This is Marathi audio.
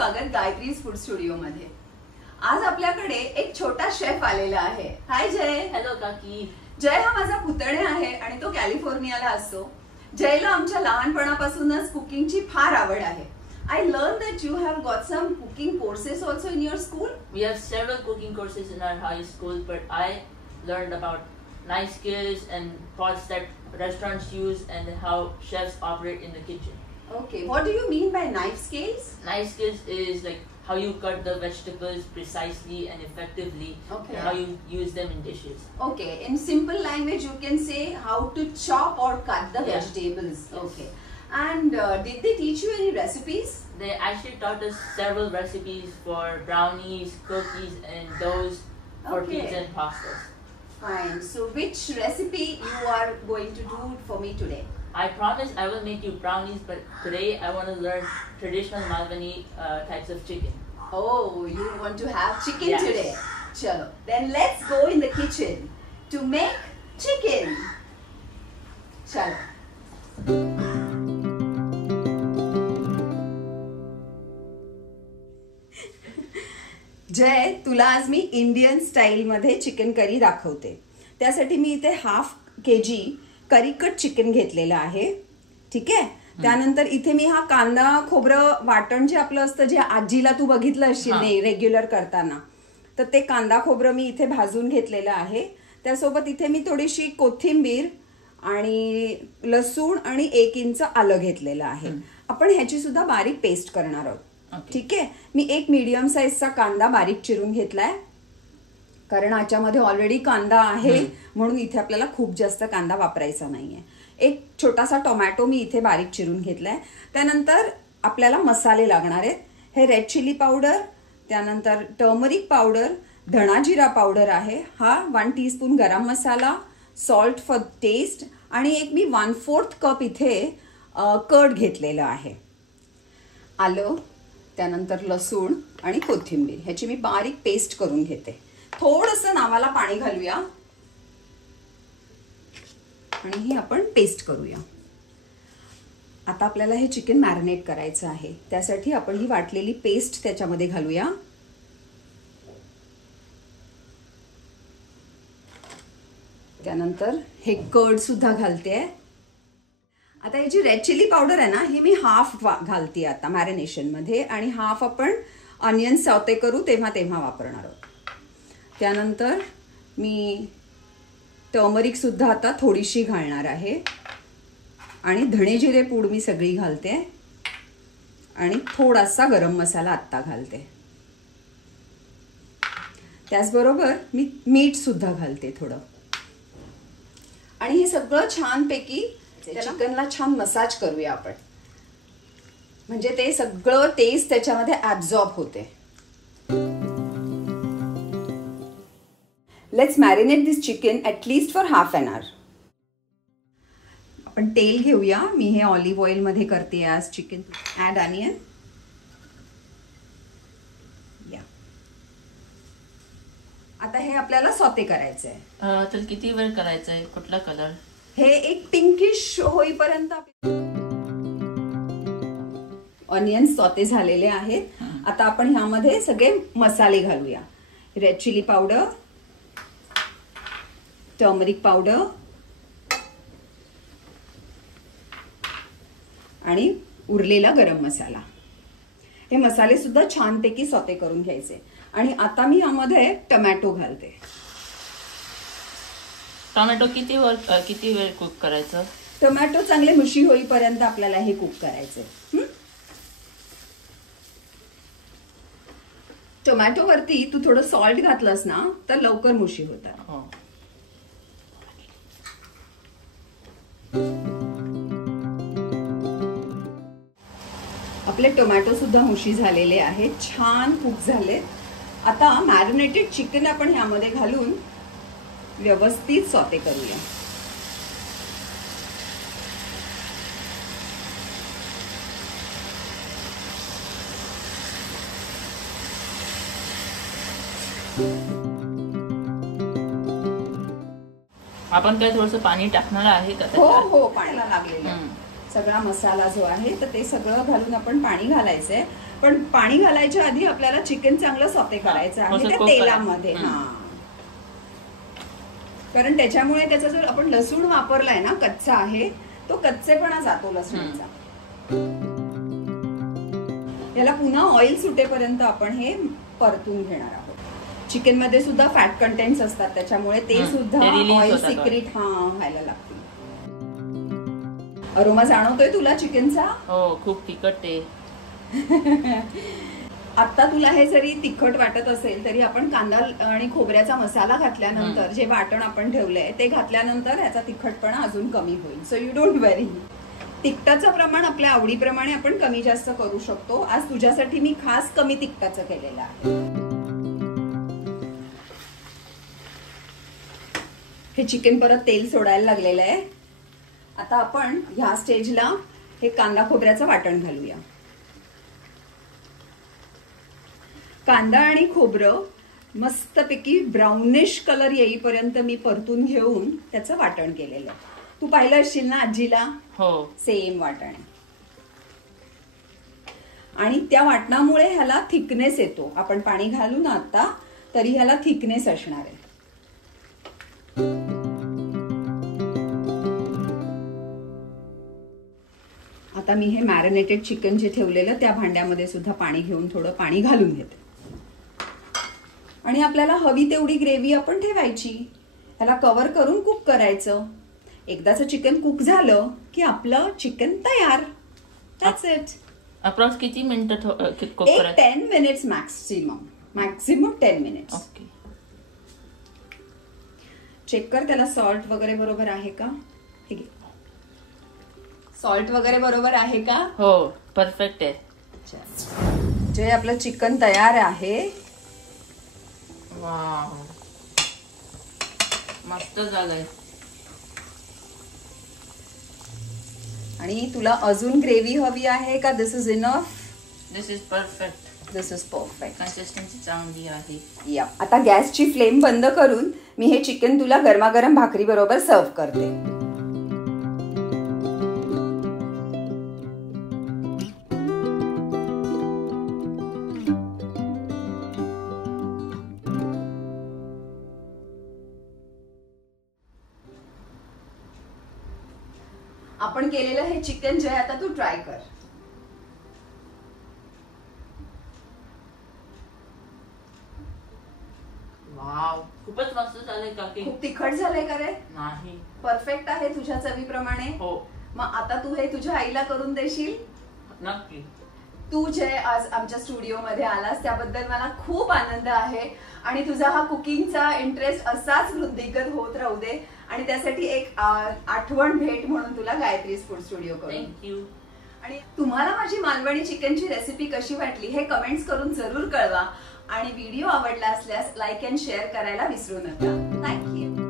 स्वागत गायत्रीज फूड स्टुडिओ मध्ये। आज आपल्याकडे एक छोटा शेफ आलेला आहे। हाय जय। हॅलो काकी। जय हा माझा पुतणे आहे आणि तो कॅलिफोर्नियाला असतो। जयला आमच्या लहानपणापासूनच कुकिंगची फार आवड आहे। I learned that you have got some cooking courses also in your school. We have several cooking courses in our high school, but I learned about knife skills and pots that restaurants use and how chefs operate in the kitchen. Okay, what do you mean by knife skills? Knife skills is like how you cut the vegetables precisely and effectively, Okay. and how you use them in dishes. Okay, in simple language you can say how to chop or cut the Yeah. vegetables. Yes. Okay. And did they teach you any recipes? They actually taught us several recipes for brownies, cookies, and doughs for Okay. pizza and pastas. Fine. So which recipe you are going to do for me today? I promise I will make you brownies, but today I want to learn traditional Malvani types of chicken. Oh, you want to have chicken Yes. today? Chalo. Then let's go in the kitchen to make chicken. Chalo. जय, तुला आज मी इंडियन स्टाईल मध्ये चिकन करी दाखवते। त्यासाठी मी इथे हाफ केजी करी कट चिकन घेतलेलं आहे। ठीक आहे। त्यानंतर इथे मी हा कांदा खोबरं वाटण जे आपलं असतं, जे आजीला तू बघितलं असशील नाही रेग्युलर करताना, तर ते कांदा खोबरं मी इथे भाजून घेतलेलं आहे। त्यासोबत इथे मी थोडीशी कोथिंबीर आणि लसूण आणि 1 इंच आलं घेतलेलं आहे। आपण ह्याची सुद्धा बारीक पेस्ट करणार आहोत। ठीक आहे। मी एक मीडियम साईजचा कांदा बारीक चिरून घेतलाय, कारण ह्याच्यामध्ये ऑलरेडी कांदा आहे म्हणून इथे आपल्याला खूप जास्त कांदा वापरायचा नाहीये। एक छोटासा टोमॅटो मी इथे बारीक चिरून घेतलाय। त्यानंतर आपल्याला मसाले लागणार आहेत। हे रेड चिली पावडर, त्यानंतर टर्मरिक पावडर, धणा जिरा पावडर आहे, हा 1 टीस्पून गरम मसाला, सॉल्ट फॉर टेस्ट, आणि एक मी 1/4 कप इथे कर्ड घेतलेलं आहे। आलं, त्यानंतर लसूण आणि कोथिंबीर ह्याची मी बारीक पेस्ट करून घेते। थोडंसं नावाला पाणी घालूया आणि ही आपण पेस्ट करूया। आता आपल्याला हे चिकन मॅरिनेट करायचं आहे, त्यासाठी आपण ही वाटलेली पेस्ट त्याच्यामध्ये घालूया। त्यानंतर हे कर्ड सुद्धा घालते। आता ही जी रेड चिली पावडर आहे ना, ही मी हाफ घालते आता मॅरिनेशन मध्ये, आणि हाफ आपण ऑनियन सॉटे करू तेव्हा वापरणार आहोत। त्यानंतर मी टर्मरिक सुद्धा आता थोडीशी घालणार आहे, आणि धणे जिरे पूड मी सगळी घालते, आणि थोडासा गरम मसाला आत्ता घालते। त्याचबरोबर मी मीठ सुद्धा घालते थोडं, आणि हे सगळं छानपैकी चिकनला छान मसाज करूया आपण, म्हणजे ते सगळं टेस्ट त्याच्यामध्ये ऍब्झॉर्ब होते। Let's marinate this chicken at least for half an hour. आपण तेल घेऊया। मी हे ऑलिव्ह ऑइल मध्ये करते आज चिकन। ॲड ऑनियन, या। आता हे आपल्याला सॉटे करायचं आहे। तर किती वेळ करायचं आहे? कुठला कलर? हे एक पिंकिश होईपर्यंत ऑनियन सॉटे झालेले आहेत। आता आपण ह्यामध्ये सगळे मसाले घालूया। Red chili powder, turmeric powder आणि उरलेला गरम मसाला। हे मसाले सुद्धा छानपैकी सॉटे करून घ्यायचे। आणि आता मी यामध्ये टोमॅटो घालते। टोमॅटो किती वेळ कुक करायचं? टोमॅटो चांगले मुशी होईपर्यंत आपल्याला हे कुक करायचंय। टोमॅटो वरती तू थोडं सॉल्ट घातलंस ना तर लवकर मुशी होतात। आपले टोमॅटो सुद्धा मुशी झालेले आहेत, छान कुक झालेत। आता मॅरिनेटेड चिकन आपण ह्यामध्ये घालून व्यवस्थित सॉटे करूया। आपण काय थोडंसं पाणी टाकणार आहे का? हो, पाण्याला लागलेलं सगळा मसाला जो आहे तर ते सगळं घालून आपण पाणी घालायचंय, पण पाणी घालायच्या आधी आपल्याला चिकन चांगलं सॉटे करायचं आहे त्या तेलामध्ये. हा, कारण त्याच्यामुळे त्याचा जर आपण लसूण वापरलाय ना, कच्चा आहे तो कच्चेपणा जातो लसूणचा. याला पुन्हा ऑइल सुटेपर्यंत आपण हे परतून घेणार आहोत. चिकन मध्ये सुद्धा फॅट कंटेंट्स असतात, त्याच्यामुळे ते सुद्धा ऑइल सिक्रेट व्हायला लागतील. अरोमा जाणवतोय तुला चिकनचा? हो, खूप तिखट आहे. आता तुला हे जरी तिखट वाटत असेल तरी आपण कांदा आणि खोबऱ्याचा मसाला घातल्यानंतर जे वाटण आपण ठेवलंय ते घातल्यानंतर याचा तिखटपणा अजून कमी होईल. सो यू डोंट वरी. तिखटाचं प्रमाण आपल्या आवडीप्रमाणे आपण कमी जास्त करू शकतो. आज तुझ्यासाठी मी खास कमी तिखटाचं केलेलं आहे. हे चिकन परत तेल सोडायला लागलेलं आहे. आता आपण ह्या स्टेजला हे कांदा खोबऱ्याचं वाटण घालूया. कांदा आणि खोबरं मस्तपैकी ब्राउनिश कलर येईपर्यंत मी परतून घेऊन त्याचं वाटण केलेलं आहे. तू पाहिलं असशील ना आजीला? हो, सेम वाटण आहे. आणि त्या वाटणामुळे ह्याला थिकनेस येतो. आपण पाणी घालू ना आता तरी ह्याला थिकनेस असणार आहे. आता मी हे मॅरिनेटेड चिकन जे ठेवलेलं त्या भांड्यामध्ये सुद्धा पाणी घेऊन थोडं पाणी घालून घेते. आणि आपल्याला हवी तेवढी ग्रेव्ही आपण ठेवायची. ह्याला कव्हर करून कुक करायचं. एकदाचं चिकन कुक झालं की आपलं चिकन तयार. That's it. अप्रॉक्स किती मिनिटं कुक एक करायचं? 10 minutes maximum 10 minutes. Okay. Check कर त्याला सॉल्ट वगैरे बरोबर आहे का. हे घे. सॉल्ट वगैरे बरोबर आहे का? हो, परफेक्ट आहे. जे आपलं चिकन तयार आहे. वाव, मस्त झालंय. आणि तुला अजून ग्रेव्ही हवी आहे का? This is enough. This is perfect. This is perfect. Consistency चांगली आहे. या, आता गॅसची फ्लेम बंद करून मी हे चिकन तुला गरमागरम भाकरी बरोबर सर्व करते. आपण केलेलं हे चिकन जे आता तू ट्राय कर. वाव, खूपच मस्त झालंय काकी. खूप तिखट झालंय का रे? नाही, परफेक्ट आहे तुझ्या चवीप्रमाणे. हो. मग आता तू हे तुझ्या आईला करून देशील? नक्की. तू जे आज आमच्या स्टुडिओ मध्ये आलास त्याबद्दल मला खूप आनंद आहे. आणि तुझा हा कुकिंगचा इंटरेस्ट असाच वृद्धिंगत होत राहू दे. आणि त्यासाठी एक आठवण भेट म्हणून तुला गायत्रीज फूड स्टुडिओ करून. थँक्यू. आणि तुम्हाला माझी मालवणी चिकनची रेसिपी कशी वाटली हे कमेंट्स करून जरूर कळवा. आणि व्हिडिओ आवडला असल्यास लाईक अँड शेअर करायला विसरू नका. थँक्यू.